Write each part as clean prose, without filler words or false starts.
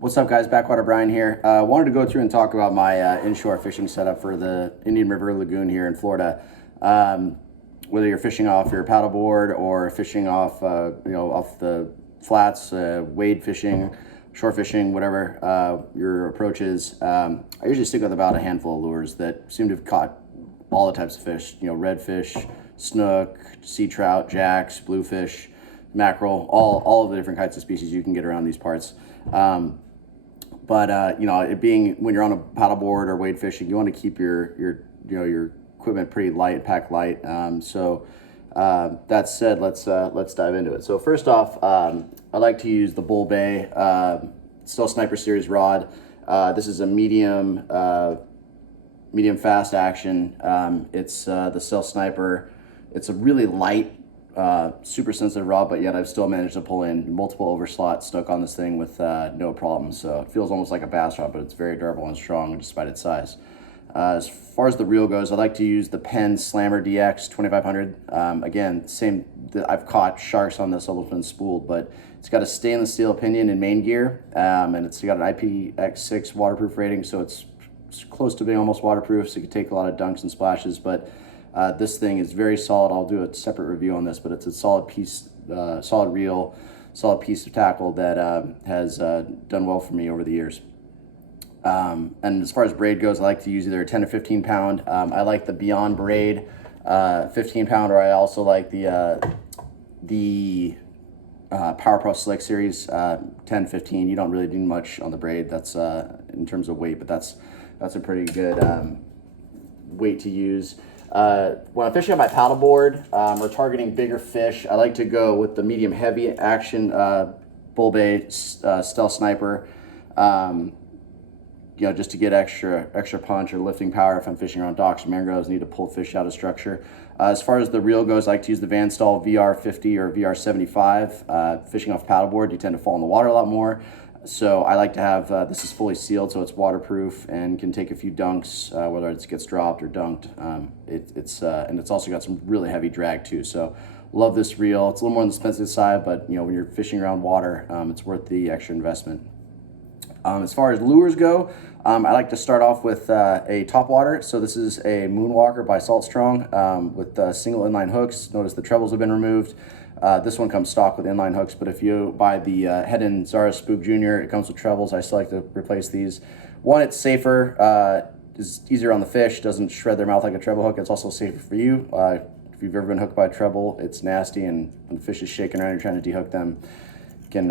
What's up, guys? Backwater Brian here. Wanted to go through and talk about my inshore fishing setup for the Indian River Lagoon here in Florida. Whether you're fishing off your paddleboard or fishing off, off the flats, wade fishing, shore fishing, whatever your approach is, I usually stick with about a handful of lures that seem to have caught all the types of fish. Redfish, snook, sea trout, jacks, bluefish, mackerel, all of the different kinds of species you can get around these parts. It being when you're on a paddleboard or wade fishing, you want to keep your equipment pretty light, pack light. That said, let's dive into it. So first off, I like to use the Bull Bay Stealth Sniper Series rod. This is a medium fast action. It's the Stealth Sniper. It's a really light, super sensitive rod, but yet I've still managed to pull in multiple overslot snook on this thing with no problem. So it feels almost like a bass rod, but it's very durable and strong despite its size. As far as the reel goes, I like to use the Penn Slammer DX 2500. Again, same. I've caught sharks on this, almost been spooled, but it's got a stainless steel pinion and main gear, and it's got an IPX6 waterproof rating, so it's close to being almost waterproof, so you can take a lot of dunks and splashes. But this thing is very solid. I'll do a separate review on this, but it's a solid piece, solid reel, solid piece of tackle that has done well for me over the years. And as far as braid goes, I like to use either a 10 or 15 pound. I like the Beyond Braid 15 pound, or I also like the Power Pro Slick Series 10, 15. You don't really do much on the braid. That's in terms of weight, but that's a pretty good weight to use. When I'm fishing on my paddleboard or targeting bigger fish, I like to go with the medium heavy action Bull Bay Stealth Sniper. Just to get extra punch or lifting power if I'm fishing around docks or mangroves, need to pull fish out of structure. As far as the reel goes, I like to use the Van Staal VR50 or VR75. Fishing off paddleboard, you tend to fall in the water a lot more. So I like to have, this is fully sealed, so it's waterproof and can take a few dunks, whether it gets dropped or dunked. And it's also got some really heavy drag too. So love this reel. It's a little more on the expensive side, but when you're fishing around water, it's worth the extra investment. As far as lures go, I like to start off with a topwater. So this is a Moonwalker by Salt Strong with single inline hooks. Notice the trebles have been removed. This one comes stock with inline hooks, but if you buy the Head & Zara Spook Jr., it comes with trebles. I still like to replace these. One, it's safer, is easier on the fish, doesn't shred their mouth like a treble hook. It's also safer for you. If you've ever been hooked by a treble, it's nasty, and when the fish is shaking around, you're trying to dehook them, can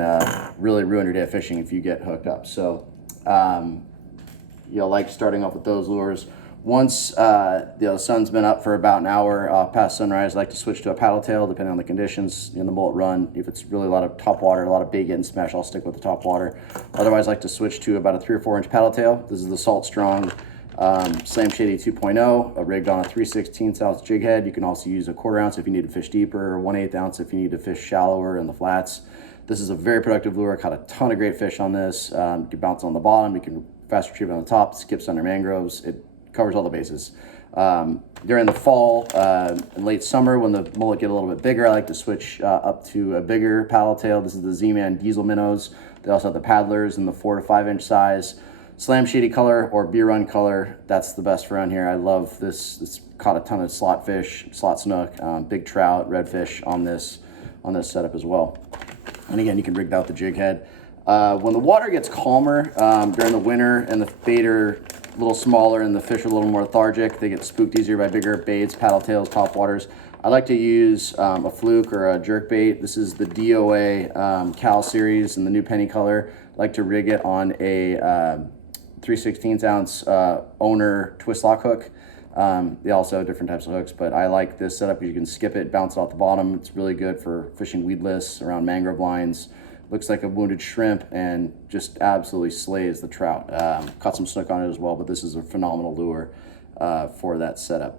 really ruin your day of fishing if you get hooked up. So like starting off with those lures. Once the sun's been up for about an hour past sunrise, I like to switch to a paddle tail depending on the conditions in the mullet run. If it's really a lot of top water, a lot of bait getting smashed, I'll stick with the top water. Otherwise, I like to switch to about a 3 or 4 inch paddle tail. This is the Salt Strong Slam Shady 2.0, rigged on a 3/16 ounce jig head. You can also use a 1/4 ounce if you need to fish deeper, or 1/8 ounce if you need to fish shallower in the flats. This is a very productive lure. I caught a ton of great fish on this. You can bounce on the bottom, you can fast retrieve on the top, skips under mangroves. It covers all the bases. During the fall and late summer, when the mullet get a little bit bigger, I like to switch up to a bigger paddle tail. This is the Z-Man Diesel Minnows. They also have the paddlers in the 4 to 5 inch size. Slam Shady color or Beer Run color, that's the best around here. I love this. It's caught a ton of slot fish, slot snook, big trout, redfish on this setup as well. And again, you can rig out the jig head. When the water gets calmer during the winter and the bait are a little smaller and the fish are a little more lethargic, they get spooked easier by bigger baits, paddle tails, top waters. I like to use a fluke or a jerk bait. This is the DOA Cal series in the new penny color. I like to rig it on a 3/16 ounce owner twist lock hook. They also have different types of hooks, but I like this setup because you can skip it, bounce it off the bottom. It's really good for fishing weedless around mangrove lines. Looks like a wounded shrimp and just absolutely slays the trout. Caught some snook on it as well, but this is a phenomenal lure for that setup.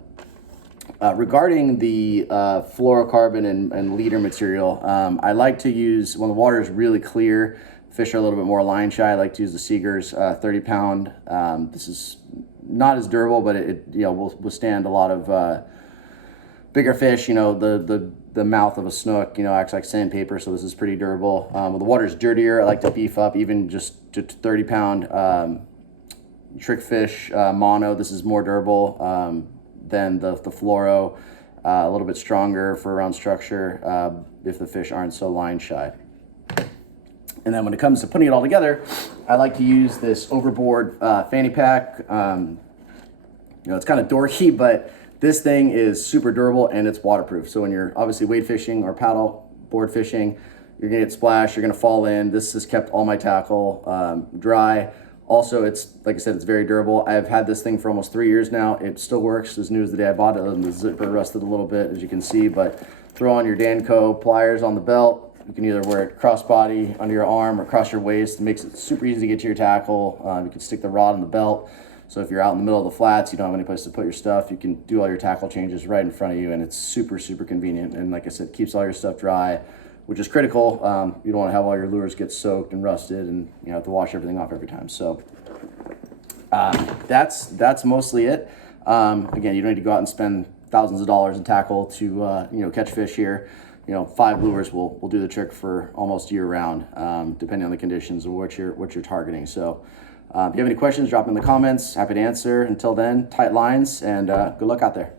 Regarding the fluorocarbon and leader material, I like to use, when the water is really clear, fish are a little bit more line shy, I like to use the Seeger's 30 pound. This is not as durable, but it will withstand a lot of bigger fish. The the mouth of a snook, you know, acts like sandpaper, so this is pretty durable. When the water's dirtier, I like to beef up even just to 30-pound trick fish mono. This is more durable than the fluoro, a little bit stronger for around structure if the fish aren't so line shy. And then when it comes to putting it all together, I like to use this overboard fanny pack. You know, it's kind of dorky, but this thing is super durable and it's waterproof. So when you're obviously wade fishing or paddle board fishing, you're gonna get splashed, you're gonna fall in. This has kept all my tackle dry. Also, it's, like I said, it's very durable. I've had this thing for almost 3 years now. It still works as new as the day I bought it. The zipper rusted a little bit, as you can see, but throw on your Danco pliers on the belt. You can either wear it crossbody under your arm or across your waist. It makes it super easy to get to your tackle. You can stick the rod in the belt. So if you're out in the middle of the flats, you don't have any place to put your stuff, you can do all your tackle changes right in front of you, and it's super, super convenient. And like I said, keeps all your stuff dry, which is critical. You don't want to have all your lures get soaked and rusted and you know, have to wash everything off every time. So that's mostly it. Again, you don't need to go out and spend thousands of dollars in tackle to you know, catch fish here. You know, 5 lures will do the trick for almost year round, depending on the conditions of what you're targeting. So if you have any questions, drop them in the comments. Happy to answer. Until then, tight lines and good luck out there.